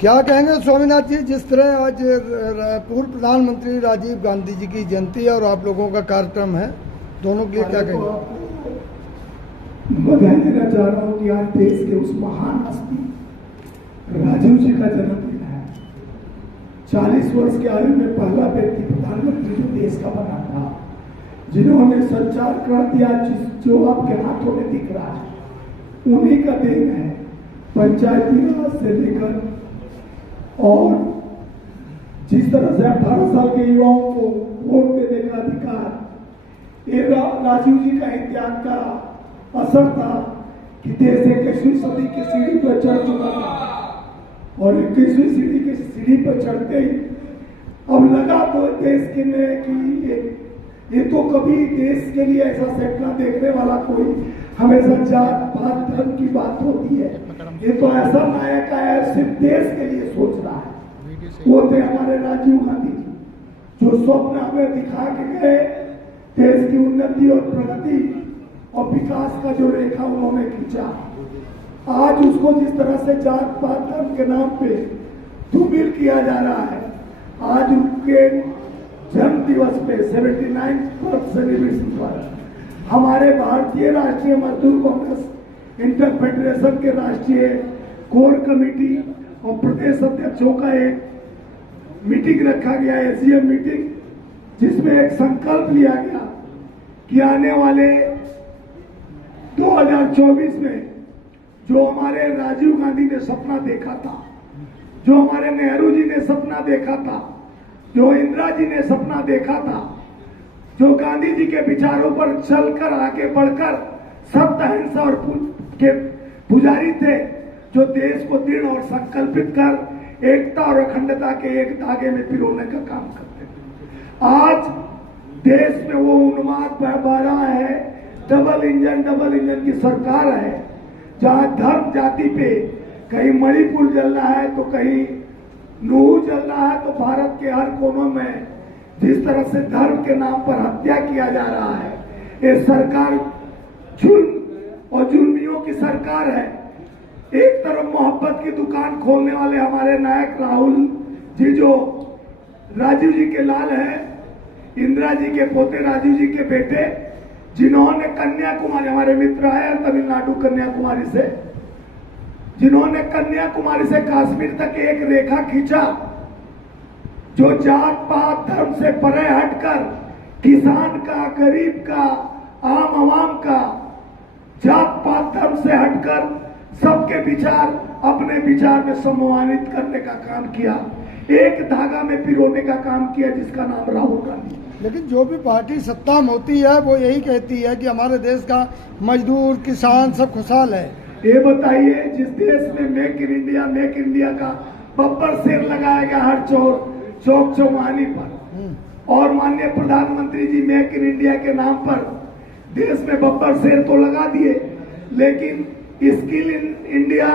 क्या कहेंगे स्वामीनाथ जी, जिस तरह आज पूर्व प्रधानमंत्री राजीव गांधी जी की जयंती है और आप लोगों का कार्यक्रम है, दोनों के लिए क्या कहेंगे? बधाई देना चाह रहा हूँ कि आज देश के उस महान हस्ती राजीव जी का जन्मदिन है। 40 वर्ष की आयु में पहला व्यक्ति प्रधानमंत्री जो देश का बना था, जिन्होंने संचार क्रांति आज जो आपके हाथों में दिख रहा है उन्हीं का देन है। पंचायती राज से लेकर और जिस तरह से 18 साल के युवाओं को वोट देने का अधिकार, ये राजीव जी का त्याग का असर था कि देश 21वीं सदी की सीढ़ी पर चढ़ चुका था और 21वीं सीढ़ी की सीढ़ी पर चढ़ते ही अब लगा तो देश के में कि ये तो कभी देश के लिए ऐसा सपना देखने वाला कोई हमेशा जात पात धर्म की बात होती है, ये तो ऐसा नायक आया सिर्फ देश के लिए सोच रहा है। वो थे हमारे राजीव गांधी जी, जो स्वप्न हमें दिखा के गए, देश की उन्नति और प्रगति और विकास का जो रेखा उन्होंने खींचा। आज उसको जिस तरह से जात पात धर्म के नाम पे धूमिल किया जा रहा है, आज उनके जन्म दिवस पे 79th सेलिब्रेशन पर हमारे भारतीय राष्ट्रीय मजदूर कांग्रेस इंटर फेडरेशन के राष्ट्रीय कोर कमेटी और प्रदेश अध्यक्षों का एक मीटिंग रखा गया, एसडीएम मीटिंग, जिसमें एक संकल्प लिया गया कि आने वाले 2024 में जो हमारे राजीव गांधी ने सपना देखा था, जो हमारे नेहरू जी ने सपना देखा था, जो इंदिरा जी ने सपना देखा था, जो गांधी जी के विचारों पर चलकर आगे बढ़कर सत्य अहिंसा और के पुजारी थे, जो देश को दृढ़ और संकल्पित कर एकता और अखंडता के एक धागे में पिरोने का काम करते थे। आज देश में वो उन्माद बह रहा है, डबल इंजन की सरकार है, जहां धर्म जाति पे कहीं मणिपुर जल रहा है तो कहीं नूह जल रहा है, तो भारत के हर कोनों में जिस तरह से धर्म के नाम पर हत्या किया जा रहा है, ये सरकार जुल्म और जुल्मियों की सरकार है। एक तरफ मोहब्बत की दुकान खोलने वाले हमारे नायक राहुल जी, जो राजीव जी के लाल हैं, इंदिरा जी के पोते, राजीव जी के बेटे, जिन्होंने कन्याकुमारी, हमारे मित्र आए तमिलनाडु कन्याकुमारी से, जिन्होंने कन्याकुमारी से कश्मीर तक एक रेखा खींचा, जो जात पात धर्म से परे हटकर किसान का, गरीब का, आम आवाम का, जात पात धर्म से हटकर सबके विचार अपने विचार में सम्मानित करने का काम किया, एक धागा में पिरोने का काम किया, जिसका नाम राहुल गांधी। लेकिन जो भी पार्टी सत्ता में होती है वो यही कहती है कि हमारे देश का मजदूर, किसान सब खुशहाल है। ये बताइए, जिस देश में मेक इन इंडिया का बब्बर शेर लगाया गया हर चौक चौवानी पर, और माननीय प्रधानमंत्री जी मेक इन इंडिया के नाम पर देश में बब्बर शेर तो लगा दिए, लेकिन स्किल इन इंडिया,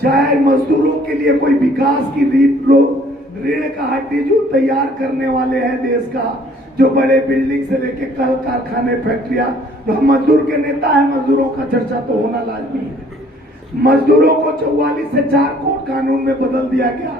चाहे मजदूरों के लिए कोई विकास की रीढ़ का हड्डी जो तैयार करने वाले हैं देश का, जो बड़े बिल्डिंग से लेके कल कारखाने, फैक्ट्रियां, जो मजदूर के नेता है, मजदूरों का चर्चा तो होना लाजमी है। मजदूरों को 44 से 4 कोड कानून में बदल दिया गया,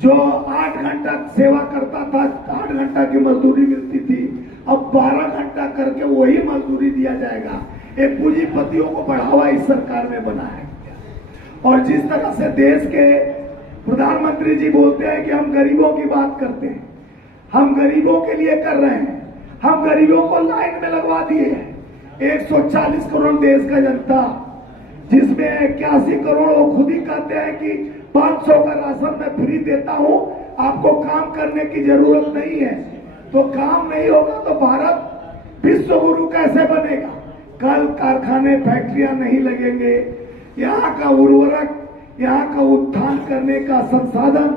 जो 8 घंटा सेवा करता था 8 घंटा की मजदूरी मिलती थी, अब 12 घंटा करके वही मजदूरी दिया जाएगा। एक पूंजीपतियों को बढ़ावा इस सरकार में बनाया गया। और जिस तरह से देश के प्रधानमंत्री जी बोलते हैं कि हम गरीबों की बात करते हैं, हम गरीबों के लिए कर रहे हैं, हम गरीबों को लाइन में लगवा दिए हैं। 140 करोड़ देश का जनता, जिसमें 81 करोड़ वो खुद ही कहते हैं कि 500 का राशन मैं फ्री देता हूं, आपको काम करने की जरूरत नहीं है। तो काम नहीं होगा तो भारत विश्व गुरु कैसे बनेगा? कल कारखाने, फैक्ट्रियां नहीं लगेंगे, यहाँ का उर्वरक, यहाँ का उत्थान करने का संसाधन,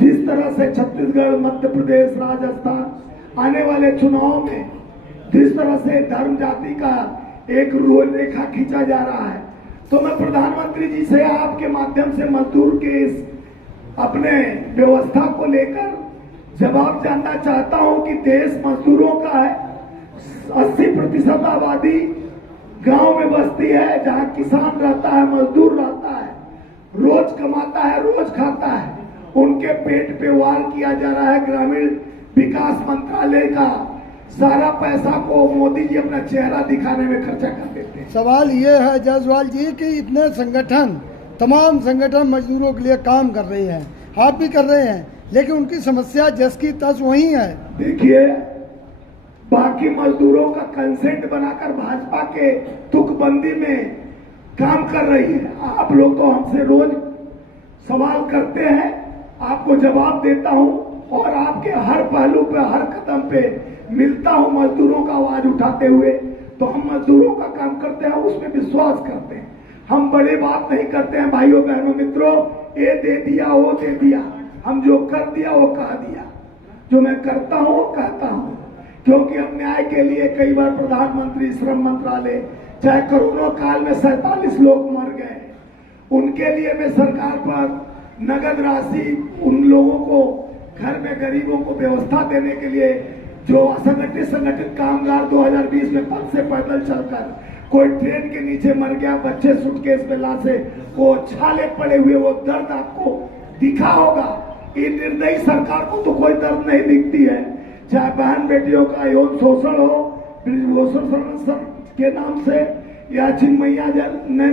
जिस तरह से छत्तीसगढ़, मध्य प्रदेश, राजस्थान आने वाले चुनाव में जिस तरह से धर्म जाति का एक रेखा खींचा जा रहा है, तो मैं प्रधानमंत्री जी से आपके माध्यम से मजदूर के इस अपने व्यवस्था को लेकर जवाब जानना चाहता हूं कि देश मजदूरों का है। 80% आबादी गांव में बसती है, जहां किसान रहता है, मजदूर रहता है। रोज कमाता है, रोज खाता है, उनके पेट पे वार किया जा रहा है। ग्रामीण विकास मंत्रालय का सारा पैसा को मोदी जी अपना चेहरा दिखाने में खर्चा कर देते हैं। सवाल ये है जायसवाल जी कि इतने संगठन, तमाम संगठन मजदूरों के लिए काम कर रहे हैं, आप भी कर रहे हैं, लेकिन उनकी समस्या जस की तस वही है। देखिए, बाकी मजदूरों का कंसेंट बनाकर भाजपा के तुकबंदी में काम कर रही है। आप लोग तो हमसे रोज सवाल करते हैं, आपको जवाब देता हूं और आपके हर पहलू पे, हर कदम पे मिलता हूं मजदूरों का आवाज उठाते हुए। तो हम मजदूरों का काम करते हैं, उसमें विश्वास करते हैं। हम बड़ी बात नहीं करते हैं भाइयों बहनों मित्रों, ये दे दिया वो दे दिया। हम जो कर दिया वो कह दिया, जो मैं करता हूं वो कहता हूं। क्योंकि हम न्याय के लिए कई बार प्रधानमंत्री, श्रम मंत्रालय, चाहे कोरोना काल में 47 लोग मर गए, उनके लिए मैं सरकार पर नगद राशि उन लोगों को, घर में गरीबों को व्यवस्था देने के लिए, जो असंगठित संगठित कामगार 2020 में पद से पैदल चलकर कोई ट्रेन के नीचे मर गया, बच्चे सूटकेस में लाशे, वो छाले पड़े हुए, वो दर्द आपको दिखा होगा। इन निर्दयी सरकार को तो कोई दर्द नहीं दिखती है। चाहे बहन बेटियों का यौन शोषण हो, शोषण के नाम से, या चिन्मैया ने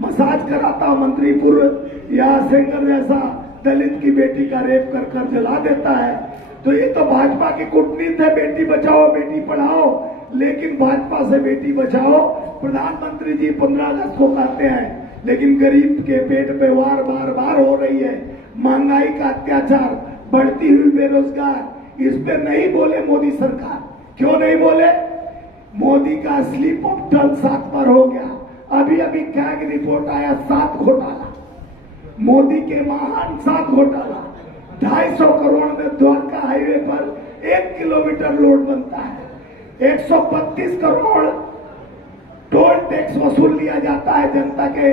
मसाज कराता मंत्रीपुर, या सेंगर जैसा दलित की बेटी का रेप कर कर जला देता है। तो ये तो भाजपा की कूटनीति है, बेटी बचाओ बेटी पढ़ाओ। लेकिन भाजपा से बेटी बचाओ प्रधानमंत्री जी 15 अगस्त को कहते हैं, लेकिन गरीब के पेट पे वार बार बार हो रही है। महंगाई का अत्याचार, बढ़ती हुई बेरोजगार, इस पे नहीं बोले मोदी सरकार। क्यों नहीं बोले? मोदी का स्लिप ऑफ टन 7 बार हो गया। अभी अभी कैग रिपोर्ट आया, 7 घोटाला, मोदी के महान 7 घोटाला। 250 करोड़ में द्वारका हाईवे पर 1 किलोमीटर रोड बनता है। 132 करोड़ टोल टैक्स वसूल लिया जाता है। जनता के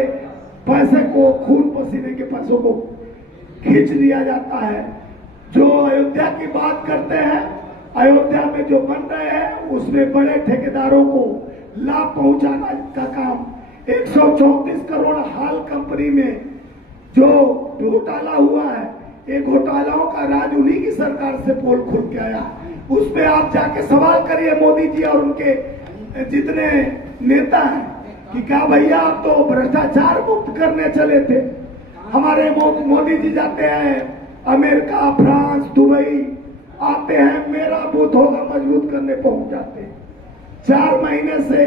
पैसे को, खून पसीने के पैसों को खींच लिया जाता है। जो अयोध्या की बात करते हैं, अयोध्या में जो बन रहे हैं उसमें बड़े ठेकेदारों को लाभ पहुंचाना का काम। 134 करोड़ हाल कंपनी में जो घोटाला हुआ है, ये घोटालाओं का राज उन्हीं की सरकार से पोल खुल के आया। उस पे आप जाके सवाल करिए मोदी जी और उनके जितने नेता हैं कि क्या भैया आप तो भ्रष्टाचार मुक्त करने चले थे। हमारे मोदी जी जाते हैं अमेरिका, फ्रांस, दुबई, आते हैं, मेरा बूथ होगा मजबूत करने पहुंच जाते हैं। 4 महीने से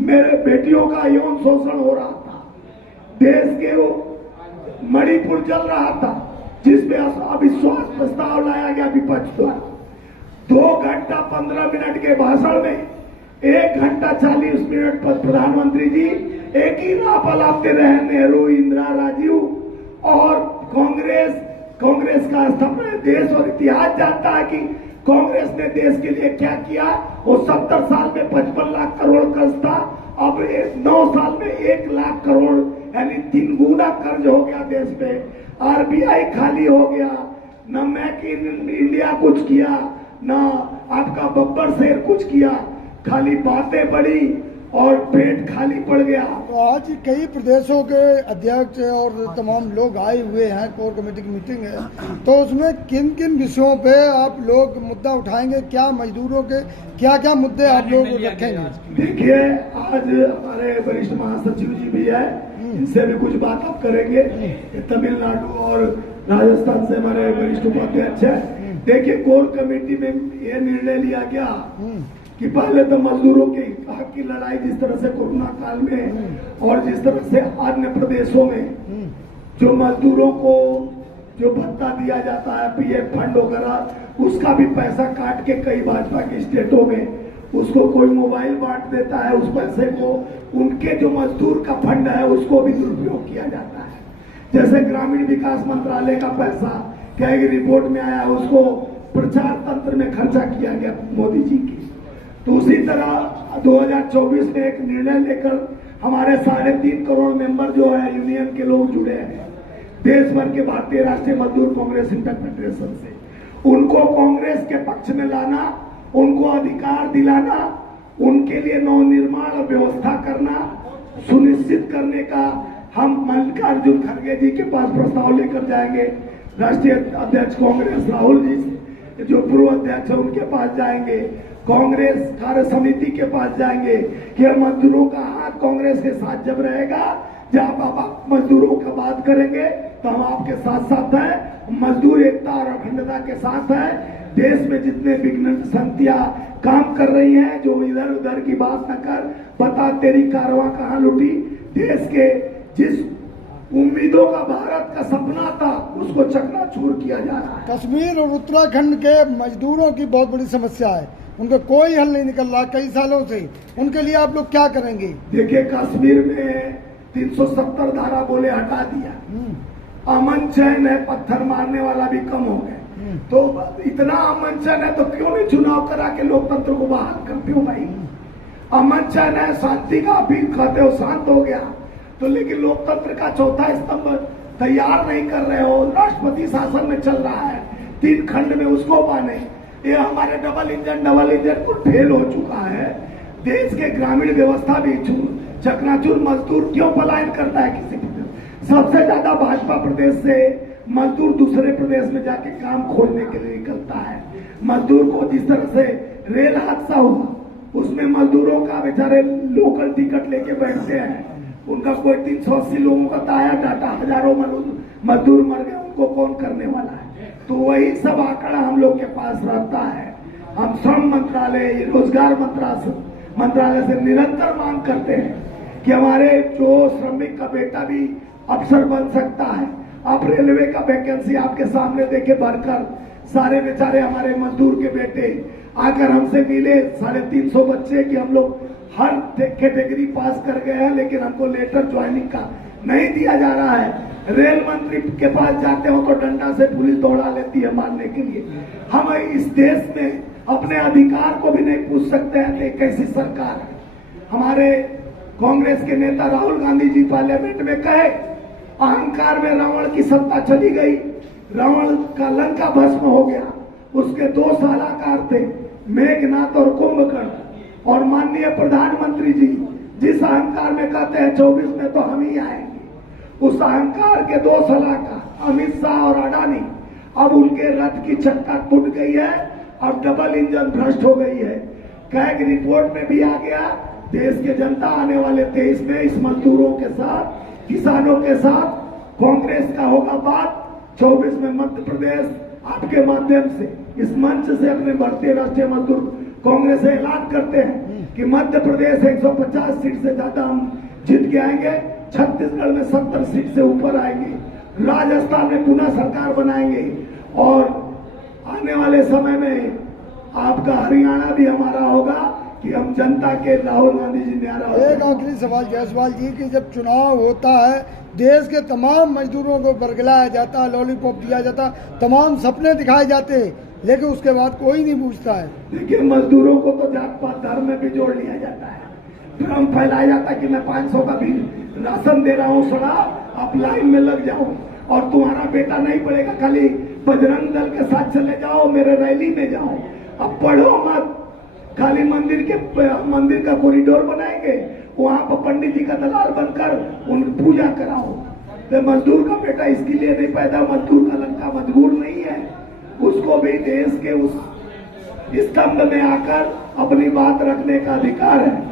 मेरे बेटियों का यौन शोषण हो रहा था, देश के वो मणिपुर जल रहा था, जिसमें अविश्वास प्रस्ताव लाया गया विपक्ष द्वारा। 2 घंटा 15 मिनट के भाषण में 1 घंटा 40 मिनट पर प्रधानमंत्री जी एक ही नाप अलापते रहे, नेहरू, इंदिरा, राजीव और कांग्रेस का स्थापना। देश और इतिहास जानता है कि कांग्रेस ने देश के लिए क्या किया। वो 70 साल में 55 लाख करोड़ कर्ज था, अब 9 साल में 1 लाख करोड़, यानी 3 गुना कर्ज हो गया देश पे। आरबीआई खाली हो गया, न मेक इन इंडिया कुछ किया, न आपका बब्बर शेर कुछ किया, खाली बातें बढ़ी और पेट खाली पड़ गया। तो आज कई प्रदेशों के अध्यक्ष और तमाम लोग आए हुए हैं, कोर कमेटी की मीटिंग है, तो उसमें किन किन विषयों पे आप लोग मुद्दा उठाएंगे? क्या मजदूरों के क्या क्या मुद्दे आप लोग रखेंगे? देखिए, आज हमारे वरिष्ठ महासचिव जी भी है, इनसे भी कुछ बात आप करेंगे। तमिलनाडु और राजस्थान से हमारे वरिष्ठ उपाध्यक्ष है। देखिए, कोर कमेटी में ये निर्णय लिया गया कि पहले तो मजदूरों के हक की लड़ाई, जिस तरह से कोरोना काल में और जिस तरह से अन्य प्रदेशों में जो मजदूरों को जो भत्ता दिया जाता है, पीएफ फंड वगैरह, उसका भी पैसा काट के कई भाजपा के स्टेटों में उसको कोई मोबाइल बांट देता है। उस पैसे को, उनके जो मजदूर का फंड है, उसको भी दुरुपयोग किया जाता है। जैसे ग्रामीण विकास मंत्रालय का पैसा क्या रिपोर्ट में आया, उसको प्रचार तंत्र में खर्चा किया गया मोदी जी की। तो उसी तरह 2024 में एक निर्णय लेकर हमारे 3.5 करोड़ मेंबर जो है यूनियन के लोग जुड़े हैं देश भर के भारतीय राष्ट्रीय मजदूर कांग्रेस इंटरफेडरेशन से, उनको कांग्रेस के पक्ष में लाना, उनको अधिकार दिलाना, उनके लिए नवनिर्माण व्यवस्था करना, सुनिश्चित करने का हम मल्लिकार्जुन खड़गे जी के पास प्रस्ताव लेकर जाएंगे, राष्ट्रीय अध्यक्ष कांग्रेस राहुल जी जो पूर्व अध्यक्ष है उनके पास जाएंगे, कांग्रेस कार्य समिति के पास जाएंगे कि मजदूरों का हाथ कांग्रेस के साथ जब रहेगा, जब आप मजदूरों का बात करेंगे तो हम आपके साथ साथ हैं। मजदूर एकता और अखंडता के साथ है। देश में जितने विघ्न संतियां काम कर रही हैं, जो इधर उधर की बात न कर, बता तेरी कारवां कहाँ लुटी। देश के जिस उम्मीदों का भारत का सपना था उसको चकनाचूर किया जा रहा है। कश्मीर और उत्तराखंड के मजदूरों की बहुत बड़ी समस्या है, उनका कोई हल नहीं निकल रहा कई सालों से, उनके लिए आप लोग क्या करेंगे? देखिए, कश्मीर में 370 धारा बोले हटा दिया, अमन चैन है, पत्थर मारने वाला भी कम हो गए। तो इतना अमन चैन है तो क्यों नहीं चुनाव करा के लोकतंत्र को बहाल करते हो भाई? अमन चैन है, शांति का अपील करते हो, शांत हो गया तो, लेकिन लोकतंत्र का चौथा स्तंभ तैयार नहीं कर रहे हो। राष्ट्रपति शासन में चल रहा है, 3 खंड में उसको माने। ये हमारे डबल इंजन को फेल हो चुका है। देश के ग्रामीण व्यवस्था भी चकनाचूर। मजदूर क्यों पलायन करता है किसी प्रदेश? सबसे ज्यादा भाजपा प्रदेश से मजदूर दूसरे प्रदेश में जाके काम खोलने के लिए निकलता है। मजदूर को जिस तरह से रेल हादसा हुआ, उसमें मजदूरों का बेचारे लोकल टिकट लेके बैठते हैं, उनका कोई 380 लोगों का ताया डाटा, हजारों मजदूर मर गए, उनको कौन करने वाला है? तो वही सब आंकड़ा हम लोग के पास रहता है। हम श्रम मंत्रालय, रोजगार मंत्रालय से निरंतर मांग करते हैं कि हमारे जो श्रमिक का बेटा भी अफसर बन सकता है। आप रेलवे का वैकेंसी आपके सामने देके भरकर, सारे बेचारे हमारे मजदूर के बेटे आकर हमसे मिले, 350 बच्चे कि हम लोग हर कैटेगरी पास कर गए हैं, लेकिन हमको लेटर ज्वाइनिंग का नहीं दिया जा रहा है। रेल मंत्री के पास जाते हो तो डंडा से पुलिस दौड़ा लेती है मारने के लिए। हम इस देश में अपने अधिकार को भी नहीं पूछ सकते हैं, तो कैसी सरकार है? हमारे कांग्रेस के नेता राहुल गांधी जी पार्लियामेंट में कहे, अहंकार में रावण की सत्ता चली गई, रावण का लंका भस्म हो गया। उसके 2 सलाहकार थे, मेघनाथ और कुंभकर्ण। और माननीय प्रधानमंत्री जी जिस अहंकार में कहते हैं 24 में तो हम ही आएंगे, उस अहंकार के 2 सलाहकार अमित शाह और अडानी, अब उनके रथ की चक्का टूट गई है, अब डबल इंजन भ्रष्ट हो गई है। कैग रिपोर्ट में भी आ गया, देश के जनता आने वाले 23 में इस मजदूरों के साथ, किसानों के साथ कांग्रेस का होगा बात। 24 में मध्य प्रदेश आपके माध्यम से, इस मंच से अपने भारतीय राष्ट्रीय मजदूर कांग्रेस से ऐलान करते हैं कि मध्य प्रदेश 150 सीट से ज्यादा हम जीत के आएंगे, छत्तीसगढ़ में 70 सीट से ऊपर आएंगे, राजस्थान में पुनः सरकार बनाएंगे, और आने वाले समय में आपका हरियाणा भी हमारा होगा कि हम जनता के राहुल गांधी जी न्यारा होगा। एक आखिरी सवाल जायसवाल जी कि जब चुनाव होता है, देश के तमाम मजदूरों को बरगलाया जाता है, लॉलीपॉप दिया जाता है, तमाम सपने दिखाए जाते हैं, लेकिन उसके बाद कोई नहीं पूछता है। देखिए, मजदूरों को तो जात पात धर्म में भी जोड़ लिया जाता है, भ्रम फैलाया जाता है कि मैं 500 का भी राशन दे रहा हूँ, सड़ा आप लाइन में लग जाओ और तुम्हारा बेटा नहीं पड़ेगा, खाली बजरंग दल के साथ चले जाओ, मेरे रैली में जाओ, अब पढ़ो मत, खाली मंदिर का कॉरिडोर बनाएंगे, वहां पर पंडित जी का दलाल बनकर उन पूजा कराओ। तो मजदूर का बेटा इसके लिए नहीं पैदा, मजदूर का लड़का मजबूर नहीं है, उसको भी देश के उस स्तंभ में आकर अपनी बात रखने का अधिकार है।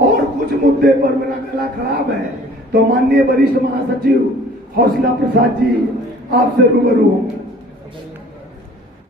और कुछ मुद्दे पर मेरा गला खराब है तो माननीय वरिष्ठ महासचिव हौसला प्रसाद जी आपसे रूबरू होंगे।